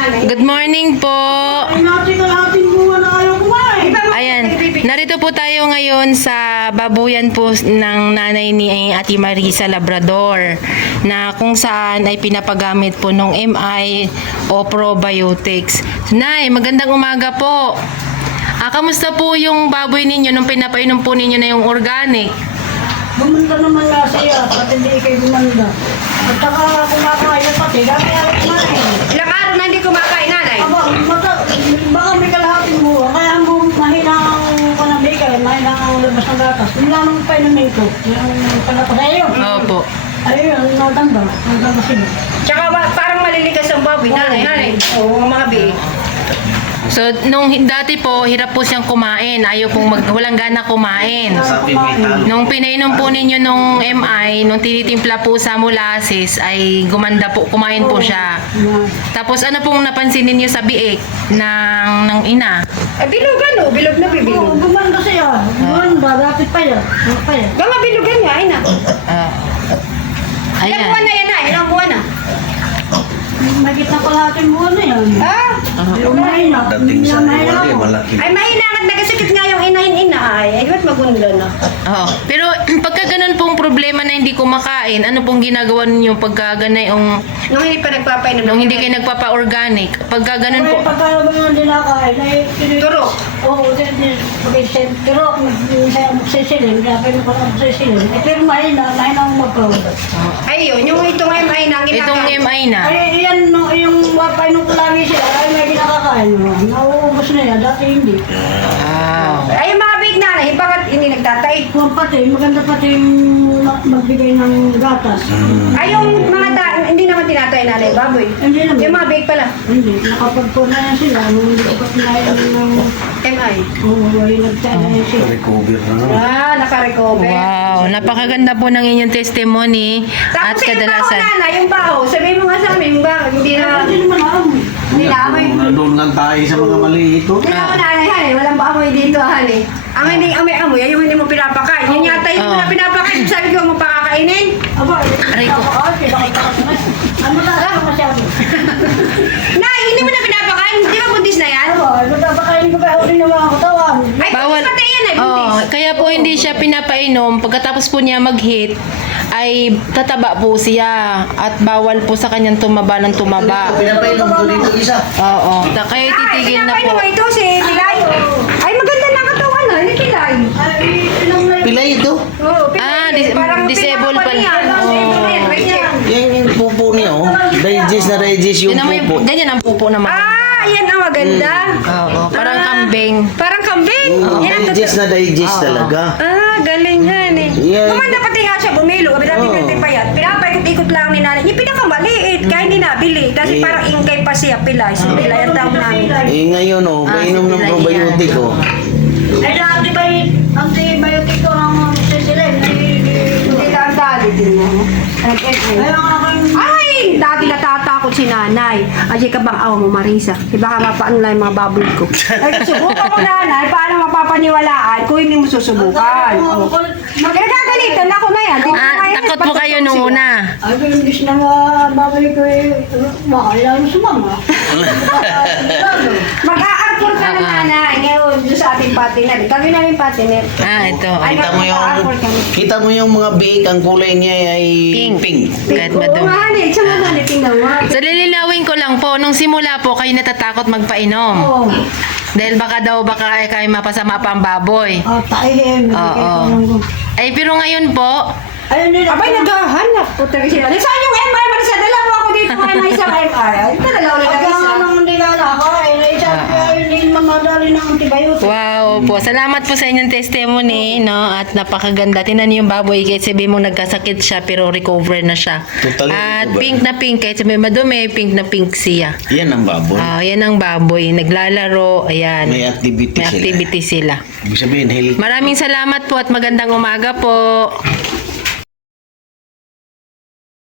Good morning po. Ayan, narito po tayo ngayon sa babuyan po ng nanay ni Ate Marisa Labrador na kung saan ay pinapagamit po ng MI o probiotics. Nay, magandang umaga po. Kamusta po yung baboy ninyo nung pinapainom po ninyo na yung organic? Gumanda naman nga siya, pati hindi kayo gumanda. At saka kumakain pati, dami ako kumain. Ilang araw na hindi kumakain, nanay? Baka may kalahating buwa, kaya mo mahina ang panabigay, mahina ang labas ng gatas. Yung lamang painumin ko, yung panapasayo. Opo. Ayun, natanda sila. Tsaka parang maliligas ang baboy, nanay. Oo, mga biik. So, nung dati po, hirap po siyang kumain. Ayaw pong walang gana kumain. Nung pinainom po ninyo nung MI, nung tinitimpla po sa molasses, ay gumanda po, kumain po siya. Tapos ano pong napansin ninyo sa biik ng ina? Bilugan, oh. Bilog na Oo, bibilog. gumanda siya. Gumanda, dati pa yan. Gama bilugan nga, ay na. Ilang buwan Ayan. na yan, ay? Ilang buwan na? Magit na kalahating buwan na yan. Yung mahina. Dating sa mahina iwali, ako. malaki. Ay, mahina at nagasakit nga yung inahin-ina, ay. Ay, ba't magunda na? Oo. Pero pagka ganun pong problema na hindi kumakain, ano pong ginagawa ninyo pagka ganun yung Nung hindi pa nagpapainom. nung hindi kayo nagpapa-organic? Pagka ganun po, Kaya pagkalabang ng dinakain, ay Turok. Oo, turok, magsisilin, kaya pwede ko lang magsisilin. Pero mahina ang magkaw. Ayun, yung itong MI na ang itong ginagawa. MI na. Ay, yan, no, yung wapay nung kulami sila, ay may ginakakain mo. Nauubos na yan, dati hindi. Wow. Ay, yung mga biik nanay, bakit hindi nagtatay? Kung pati, maganda pati yung magbigay ng gatas. Ay, yung mga hindi naman tinatay nanay, baboy. Hindi naman. Yung mga biik pala. Hindi, nakapagpo na yan sila. Nung hindi ko pa kinain ng... MI. Oo, ay nagtaya na yan sila. Recover na naman. Naka-recover. Wow, napakaganda po ng inyong testimony at Tapos yung baho, kadalasan. nana, yung baho. Sabihin mo nga sa amin, yung baho, hindi na... Hindi naman ako. Hindi na amoy. Doon nga tayo sa mga mali ito. Hindi na ako nanay, honey. Walang amoy dito, honey. Ang hindi amoy-amoy, yung hindi mo pinapakain. Yun yata yung na pinapakain. Sabi ko, mo pakakainin. Aba, Aray ko. Ano na ako masyado? Nay, hindi mo na pinapakain. Di ba buntis na yan? Ano ba pakain ko pa uli ng mga katawan? Ay, Bawal. buntis pati yan, ay buntis. Oh, kaya po hindi siya pinapainom. Pagkatapos po niya mag-hit, ay tataba po siya at bawal po sa kanyang tumaba ng tumaba. Pinapainom ko dito isa. Oo. Kaya titigil na pinapainom po. mo ito si Pilay. Ay, maganda na katawan, ha? Ni Pilay. Ay, ilang na Pilay ito. Oo, Pilay. Ah, disabled pinapa pala. niya. Oo. Ayan, right here. Yan yung pupo niya, oh. Digest na digest yung Tignan mo pupo. yung, ganyan ang pupo naman. Yan ang maganda. Oo, parang Ah, kambing. Parang kambing. Yan ang Digest na digest Oo. talaga. galing han eh. Yeah. Kumanda pati nga siya, bumilo. Abi natin yung payat. Pinapaikot-ikot lang ni nanay. Yung pinakamaliit, kaya hindi nabili. Kasi Eh. parang ingkay pa siya, Pilay. Si Pilay ang tawag namin. Eh ngayon, oh, mainom ng Pilay probiotic, oh. Ay, antibiotic ko ng sisilin. Hindi ka ang dali din mo. Ay, ang aking... Ay! Dati natatakot si nanay. Ay, ka bang awa mo, Marisa? Di ba ka mapaano lang yung mga baboy ko? Ay, subukan mo nanay. Paano mapapaniwalaan kung hindi mo susubukan? Oh. Nagagalitan ako na yan. Di ba ngayon, Takot po kayo nung sila? una. Ay, imbis na babalik ko eh, makailan mo sumama. Mag-a-arpor ka na nanay. Ngayon, doon sa ating partner. Kami namin partner. Ito. Ay, mag-a-arpor kami. Kita mo yung mga biik, ang kulay niya ay Pink. Kahit Oo madumi. nga, honey. Tsaka nga, honey, tingnan mo. So, lilinawin ko lang po, nung simula po, kayo natatakot magpainom. Oo. Dahil baka kayo mapasama pa ang baboy. Taihim. Oo. Ay, pero ngayon po, Ayun nila. Abay, naghahanap po talaga sila. Saan yung MR? Marisa, dala mo ako dito na isang MR. Ay, dala ulit ang isa. Pagkahanang hindi ka nakain, ay sabi ko, ay hindi mamadali ng antibiotic. wow po. Salamat po sa inyong testimony, no? At napakaganda. Tinan niyo yung baboy, kahit sabi mong nagkasakit siya, pero recover na siya. Totally At recover. pink na pink, kahit sabi madumi, pink na pink siya. yan ang baboy. Yan ang baboy. Naglalaro, ayan. May activity May sila. activity sila. Ibig sabihin, healthy. Maraming salamat po at magandang umaga po.